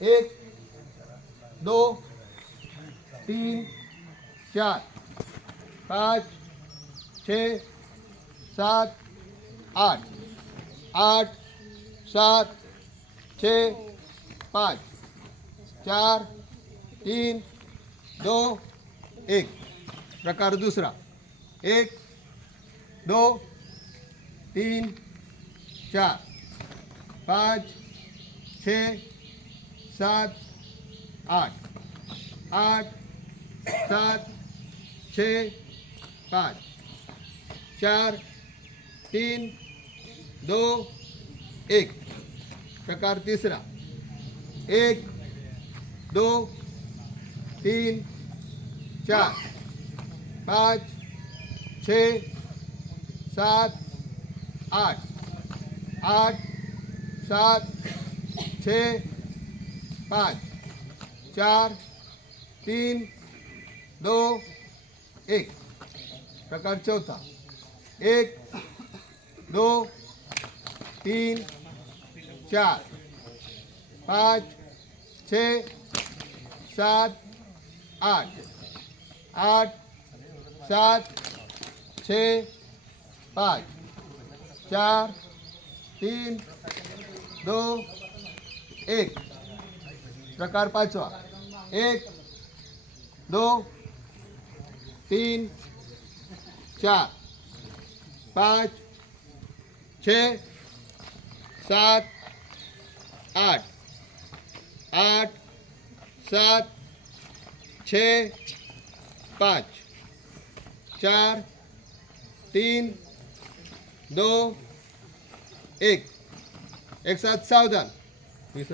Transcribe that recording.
एक, दो, तीन, चार, पाँच, छः, सात, आठ, आठ, सात, छः, पाँच, चार, तीन, दो, एक। प्रकार दूसरा, एक, दो, तीन, चार, पाँच, छः, सात, आठ, आठ, सात, छः, पाँच, चार, तीन, दो, एक। प्रकार तीसरा, एक, दो, तीन, चार, पाँच, छः, सात, आठ, आठ, सात, छः, पाँच, चार, तीन, दो, एक। प्रकार चौथा, एक, दो, तीन, चार, पाँच, छः, सात, आठ, आठ, सात, छः, पाँच, चार, तीन, दो, एक। प्रकार पाचवा, एक, दो, तीन, चार, पाँच, छः, सात, आठ, आठ, सात, छः, पाँच, चार, तीन, दो, एक। एक साथ सावधान।